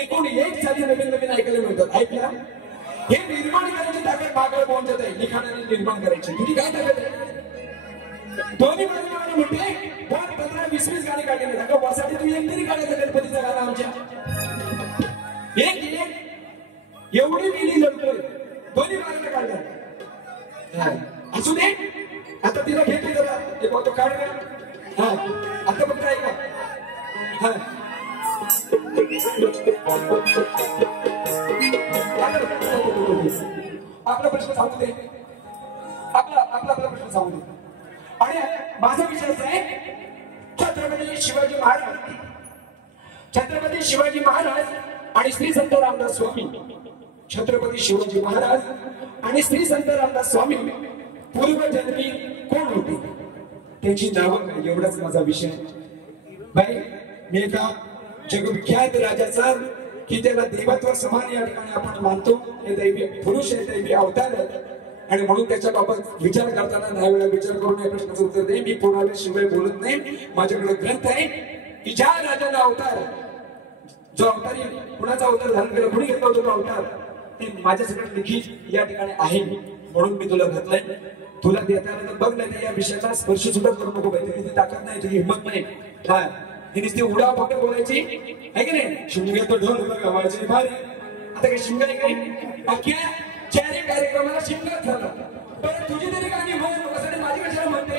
एकूण 1 साली नवीन नवीन ऐकायला मिळतात. ऐकला हे निर्माण करायची ताकद मागायला पोहोचत आहे. लिखाणाने निर्माण करायची तुझी काय ताकद आहे. दोन्ही बाजूला म्हणते 15-20 गाणी काढली नाही. वर्षासाठी तू एक तरी काढायचं गणपतीचं गाणं आमच्या. एक एवढी मिली लढतोय दोन्ही बाजूला काढल्या. असू दे आता तिला घेतली जरा ते बघतो काढ. आता फक्त ऐका. आपला प्रश्न सांगू दे. आपला प्रश्न सांगू दे. आणि माझा विषय असा आहे छत्रपती शिवाजी महाराज. छत्रपती शिवाजी महाराज आणि श्री संत रामदास स्वामी. छत्रपती शिवाजी महाराज आणि श्री संत रामदास स्वामी पूर्वजन्मी कोण होते त्याची नावं काय एवढाच माझा विषय. बाई मी एका जगविख्यात राजाचा की त्याला देवत्व समान या ठिकाणी आपण मानतो. हे दैवी पुरुष आहे दैवी अवतार आहे आणि म्हणून त्याच्या बाबत विचार करताना 10 वेळा विचार करून या प्रश्नाचं उत्तर दे. मी कोणाला शिवाय बोलत नाही. माझ्याकडे ग्रंथ आहे की ज्या राजाचा अवतार जो अवतारी कुणाचा अवतार धारण केला कुणी घेतला होता तो अवतार ते माझ्यासाठी लिखित या ठिकाणी आहे. म्हणून मी तुला घातलंय. तुला देता आलं तर बघ नाही या विषयाचा स्पर्श सुद्धा करू नको. तुझी ताकद नाही तुझी हिंमत नाही. हा ही नुसती उडा फक्त बोलायची आहे की नाही. शिमग्यात ढोल गावाची भारी. आता काही शिमगा काही अख्ख्या 4 कार्यक्रमाला शिमगाच झाला. पण तुझी तरी गाणी म्हणून माझी कशाला म्हणते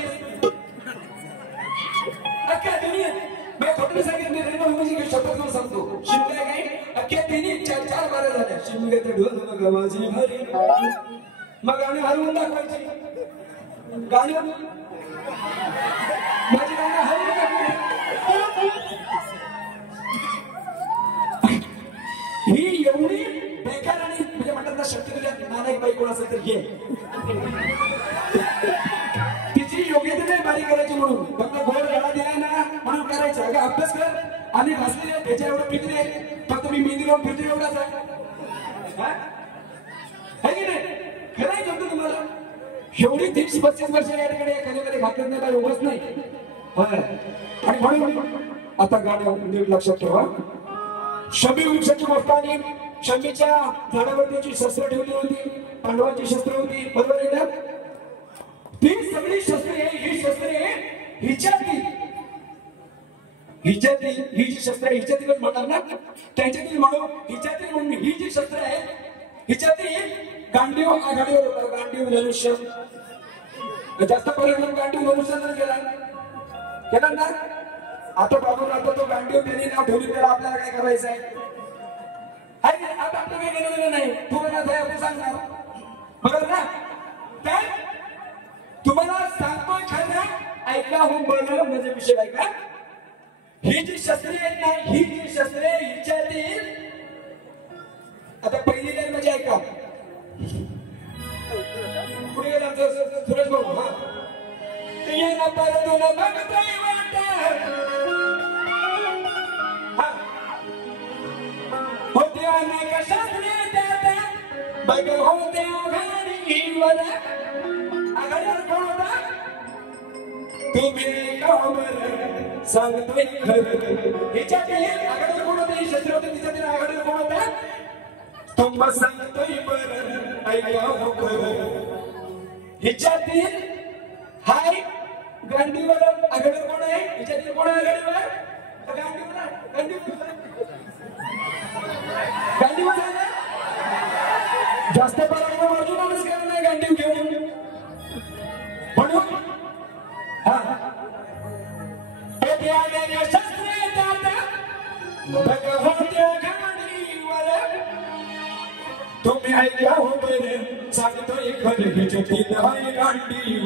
अख्ख्या दुनियेत मी खोटं सांगितलं शपथ करून सांगतो. शिमगा काय अख्ख्या 3-4 बारा झाल्या. शिमग्यात ढोल गावाची भारी. मग गाणी हरवून दाखवायची. गाणी माझी गाणी हरवून ही एवढी बेकार आणि म्हणजे म्हणतात ना शक्ती तुझ्या नानाक बाई कोण असेल तर घे. तिची योग्यता नाही बारी करायची म्हणून फक्त गोड गळा दिलाय ना म्हणून करायचं. अगं अभ्यास कर. आम्ही घासलेले त्याच्या एवढं पिकले फक्त मी मेहंदी लावून फिरतो एवढाच आहे की नाही. खरंय जमतो तुम्हाला. एवढी 30-35 वर्ष या ठिकाणी कधी घातलं नाही एवढंच नाही. आणि म्हणून आता गाणं नीट लक्षात ठेवा. शमी वृक्षाची गोष्ट आली. शमीच्या झाडावर त्याची शस्त्र ठेवली होती. पांडवांची शस्त्र होती बरोबर आहे ना. हिच्यातील ही जी शस्त्र हिच्यातीलच म्हणतात ना, त्यांच्यातील म्हणून हिच्यातील म्हणून ही जी शस्त्र आहे हिच्यातील गांडीव आघाडीवर होतं. गांडीव धनुष्य जास्त परिणाम गांडीव धनुष्यानं केला ना. आता बाबून आता तो गांडीव त्यांनी नाव ठेवली, त्याला आपल्याला काय करायचं आहे? आता आपलं काही घेणं नाही. तुम्हाला नाही आपण सांगणार बरोबर ना. काय तुम्हाला सांगतोय खरं, ऐका हो बरोबर. म्हणजे विषय ऐका. ही जी शस्त्रे आहेत ना, ही जी शस्त्रे हिच्यातील आता पहिली लाईन म्हणजे ऐका. पुढे गेला सुरेश भाऊ. हा ये ना परतून बघतोय वाट, होते अनेक शस्त्रे त्यात बघ होते आघाडीवर. आघाडीवर कोण होता? तुम्ही बरं सांगतोय खरं. हिच्यातील आघाडीवर कोण होते? ही शस्त्र होते. तिच्यातील आघाडीवर कोण होता? तुम्हा सांगतोय बरं ऐका हो खरं. हिच्यातील हाय गांडीवर आघाडीवर कोण आहे? हिच्यातील कोण आहे आघाडीवर? गांडीवर आहे ना. जास्त पराक्रम अर्जुनानेच केला नाही गांडीव घेऊन. म्हणून तुम्ही ऐका हो बरं सांगतोय खरं. हिच्यातील हाय गांडीवर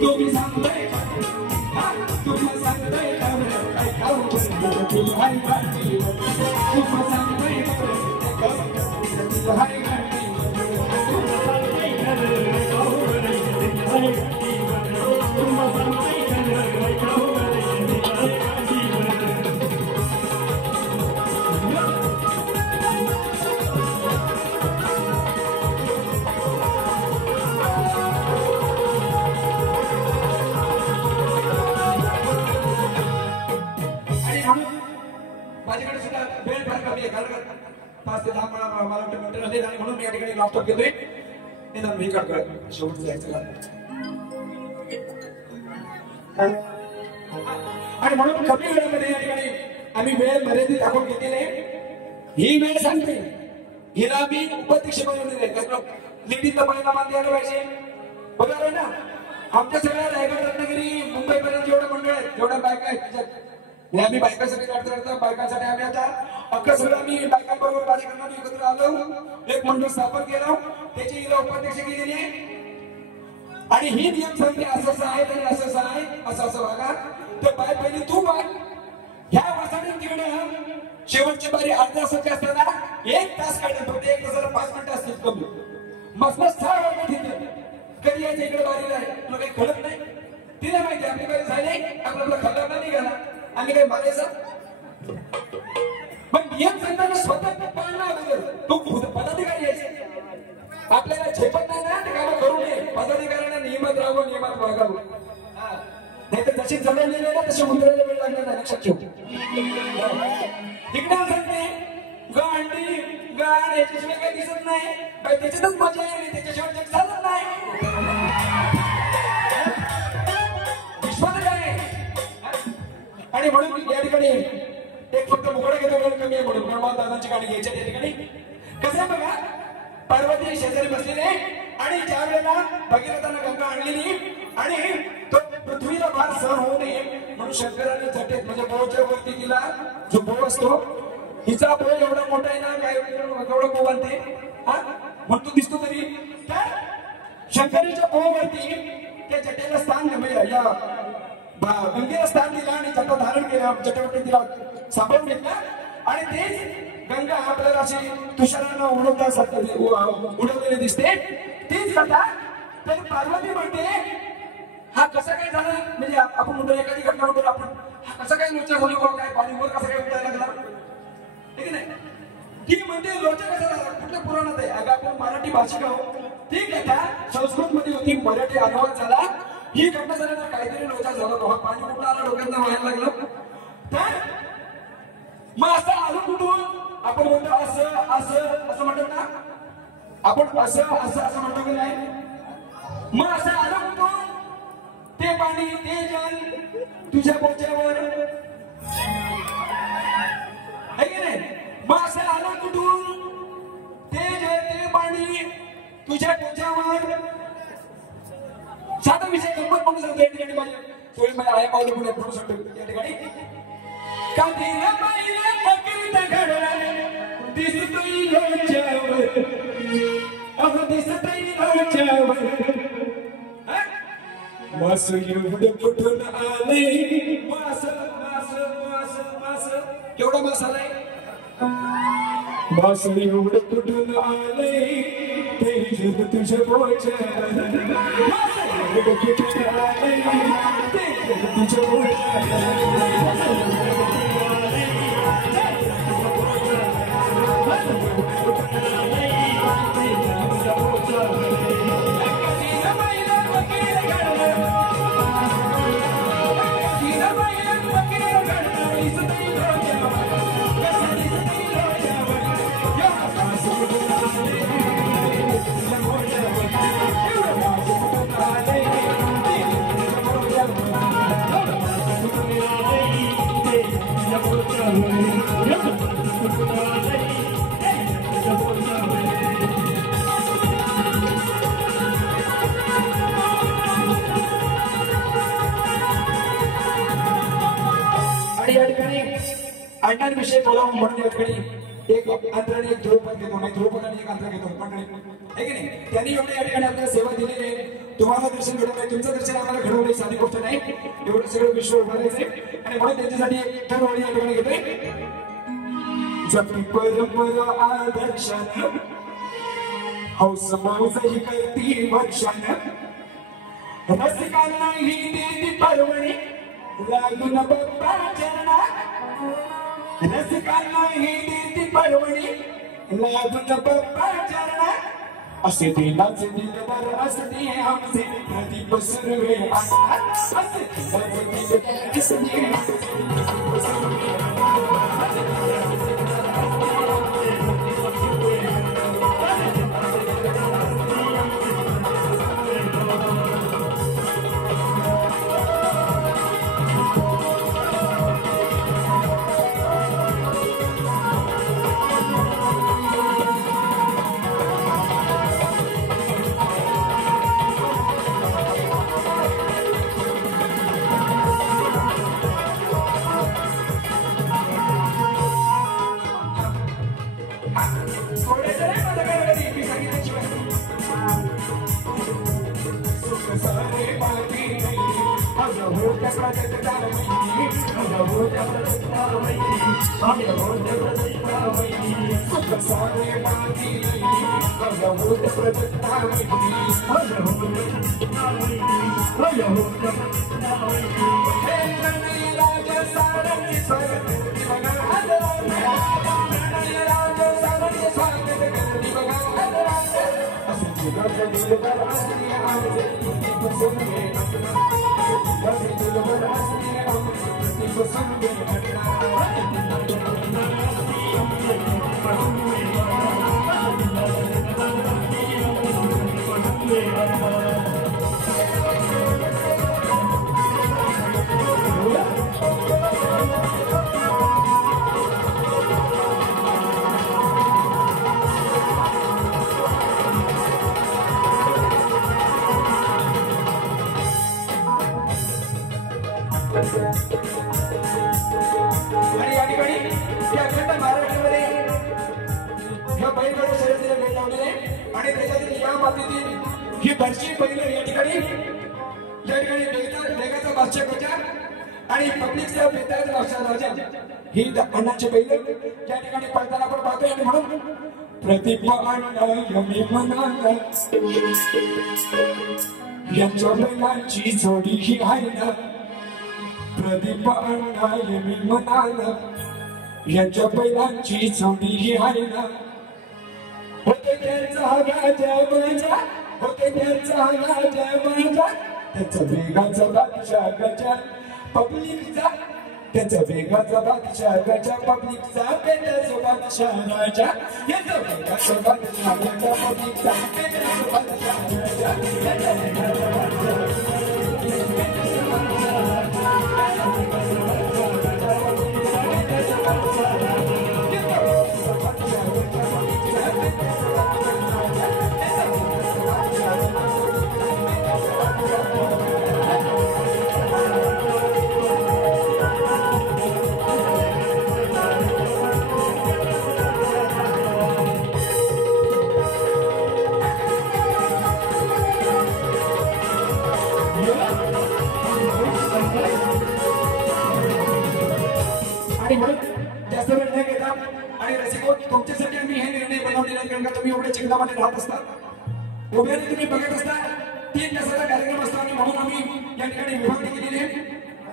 तुम्ही सांगताय तुम्हा सांगताय माझ्याकडे सुद्धा वेळ फार कमी आहे. कारण 5 ते 10 मला वाटतं मिनिटं आणि म्हणून मी या ठिकाणी लॅपटॉप घेतोय. निदान मी काढतोय शेवटचं जायचं. आणि म्हणून कमी वेळामध्ये या ठिकाणी आम्ही वेळ मर्यादित दाखवून घेतलेले. ही वेळ सांगते हिला मी उपाध्यक्ष बनवलेले आहे. लेडीजला पहिला मान द्यायला पाहिजे. बरोबर आहे ना. आमच्या सगळ्या रायगड रत्नागिरी मुंबईपर्यंत जेवढं मंडळ आहेत जेवढ्या बायका आहेत आम्ही बायकांसाठी काढता बायकांसाठी आम्ही आता अख्खा सगळं आम्ही बायकांबरोबर कार्यक्रमात एकत्र आलो. एक मंडळ स्थापन केलं. त्याची हिला उपाध्यक्ष केलेली आहे. आणि ही नियम सांगते असं असं आहे आणि असं असं आहे असं असं वागा. तर बाय पहिली तू बघ ह्या वासाने तिकडे शेवटची बारी अर्ध्या तासाची असताना 1 तास काढले. फक्त 1 तासाला 5 मिनिटं असतील कमी. मस्त 6 वाजता ठीक कधी यायचं इकडे बारीला आहे तुला काही कळत नाही. तिला माहिती आपली बारी झाली आपल्याला खल्ला नाही गेला आम्ही काही मारायचं. पण नियम सांगताना स्वतः पाळणं अगोदर तू पदाधिकारी यायचे. आपल्याला झेपत नाही ना ते काम करू नये. पदाधिकाऱ्यांना नियमात राहावं नियमात वागावं. नाही तर जशी जमलेली आहे ना तशी मुद्राला वेळ लागणार नाही. लक्षात ठेव. तिकडे सांगते गांडी गाण याच्याशिवाय काही दिसत नाही. त्याच्यातच मजा आहे आणि त्याच्याशिवाय जग चालत नाही. आणि म्हणून या ठिकाणी एक फक्त मुकडा घेतो वेळ कमी आहे म्हणून मला दादांची गाडी घ्यायची त्या ठिकाणी कसं बघा पार्वती शेजारी बसलेले आणि ज्या वेळेला भगीरथानं गंगा आणलेली आणि तो पृथ्वीला फार सहन होऊ नये म्हणून शंकराने झटेत म्हणजे बोच्या वरती तिला जो बोव असतो हिचा बोव एवढा मोठा आहे ना काय एवढं बोव आणते हा म्हणतो दिसतो तरी तर शंकरीच्या बोवरती त्या जटेला स्थान या गंगेला स्थान दिलं आणि जटा धारण केलं जटेवरती तिला सांभाळून घेतलं आणि तेच गंगा आपल्याला अशी तुषारानं उडवलेली दिसते तीच कथा तर पार्वती म्हणते हा कसा काय झाला म्हणजे आपण म्हणतो एखादी घटना म्हणतो आपण हा कसा काय लोचा झाला काय पाणीवर कसा काय उठायला लागला ठीक नाही ती म्हणते लोचा कसा झाला कुठल्या पुराणात आहे अगं आपण मराठी भाषिक आहोत ती कथा संस्कृत मध्ये होती मराठी अनुवाद झाला ही घटना झाल्यानंतर काहीतरी लोचा झाला तो पाणी कुठला आला डोक्यांना व्हायला लागलं तर मग असं आलं कुठून आपण म्हणतो असं असं असं म्हणतो ना आपण असं असं असं म्हणतो की नाही मग असं आलं कुठून ते पाणी ते जल तुझ्या बोच्यावर आहे की नाही मग असं आलं कुठून ते जल ते पाणी तुझ्या बोच्यावर साधा विषय गंमत म्हणून सांगतो या ठिकाणी माझ्या सोयी मला आया पावलं पुढे बोलू शकतो या ठिकाणी काठीला पाहिलं पकडता घडला दिसतोय लोच्यावर अहो दिसतोय लोच्यावर मास एवढं कुठून आलंय मास मास मास मास केवढा मास आलाय मास एवढं कुठून आलंय ते जग तुझ्या बोच्यावर मास एवढं कुठून आलंय ते जग तुझ्या बोच्यावर अण्णांविषयी विषय बोलावं म्हणून या ठिकाणी एक अंतराने एक ध्रुवपद घेतो नाही ध्रुवपदाने एक अंतर घेतो मंडळी आहे की नाही त्यांनी एवढे या ठिकाणी आपल्याला सेवा दिलेली आहे तुम्हाला दर्शन घडवलंय तुमचं दर्शन आम्हाला घडवलंय साधी गोष्ट नाही एवढं सगळं विश्व उभारायचंय आणि म्हणून त्यांच्यासाठी एक दोन ओळी या ठिकाणी घेतोय जपी परंपरा आदर्शन हौस मौज ही करती वर्षण रसिकांना ही देती पर्वणी लागून बप्पा चरणा रसिकांना ही देती पर्वणी लागून बप्पा चरणा असे दिलाचे दिलदार असते आमचे प्रदीप सुरवे असे दिलाचे ही बरची पहिलं या ठिकाणी वेगाचा बादशाह गजा आणि पब्लिकचा बेताज बादशाह राजा ही अण्णाची पहिलं त्या ठिकाणी पळताना आपण पाहतोय आणि म्हणून प्रतिभा अण्णा यमी म्हणाला यांच्या बैलांची जोडी ही आहे ना प्रतिभा अण्णा यमी म्हणाला यांच्या बैलांची जोडी ही आहे ना होते त्यांचा गाजा बाजा होते त्यांचा गाजा बाजा त्याचा वेगाचा बादशाह गजा पब्लिकचा त्याचा वेगाचा बादशाह गजा पब्लिकचा बेताचा बादशाह राजा याचा वेगाचा बादशाह गजा पब्लिकचा बेताचा बादशाह राजा याचा वेगाचा बादशाह जास्त वेळ न घेता आणि रसिको तुमच्यासाठी आम्ही हे निर्णय बनवलेला आहे कारण का तुम्ही एवढ्या चिंतामध्ये राहत असता उभ्याने तुम्ही बघत असता 3 तासाचा कार्यक्रम असतो आणि म्हणून आम्ही या ठिकाणी विभागणी केलेली आहे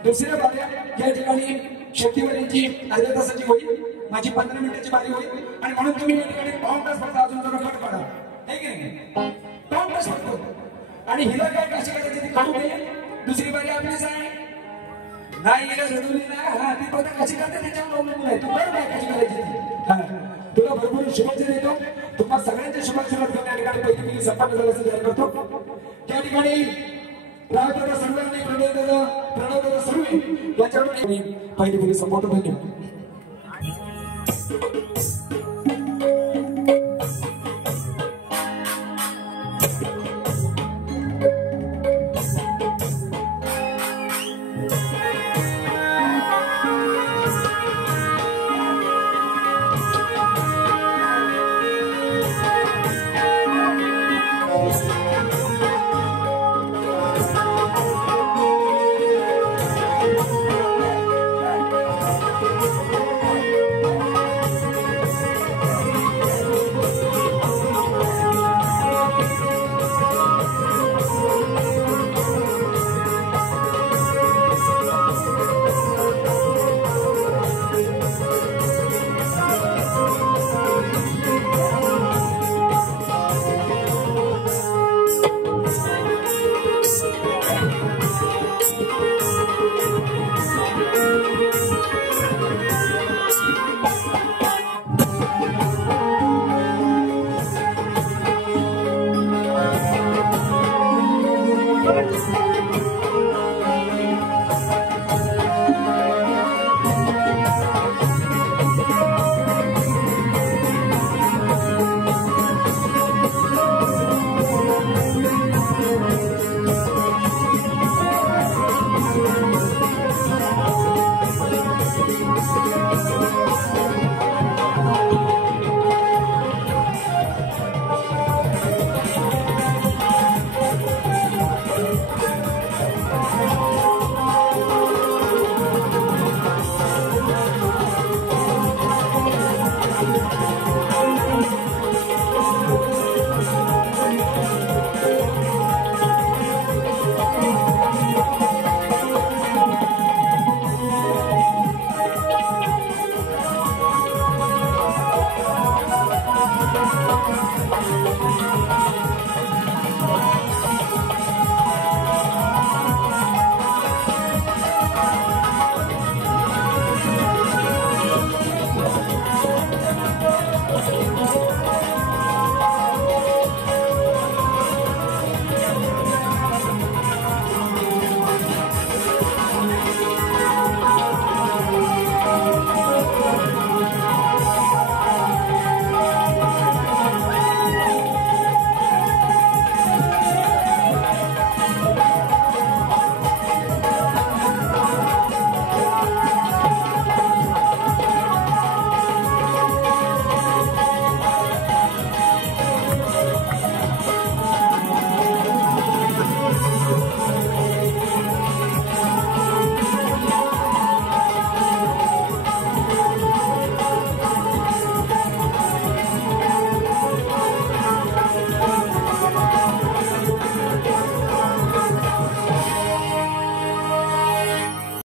दुसऱ्या बाऱ्या या ठिकाणी शक्तीवाल्यांची अर्ध्या तासाची होईल माझी 15 मिनिटाची बारी होईल आणि म्हणून तुम्ही या ठिकाणी 2 तास फक्त अजून जरा फट पडा है की नाही 2 तास फक्त आणि हिला काय कशी करायची ती कळू दे दुसरी बारी आपलीच आहे नाही गेलं रडवली ना ती पद्धत कशी करते त्याच्यावर अवलंबून आहे तू बरं काय कशी करायची तुला भरपूर शुभेच्छा देतो तुम्हा सगळ्यांच्या शुभेच्छा घेऊन या ठिकाणी पहिली फेरी संपन्न झाल्याचं जाहीर करतो त्या ठिकाणी रावदादा सर्व आणि प्रणवदादा सर्व याच्याकडून पहिली फेरी संपवतो धन्यवाद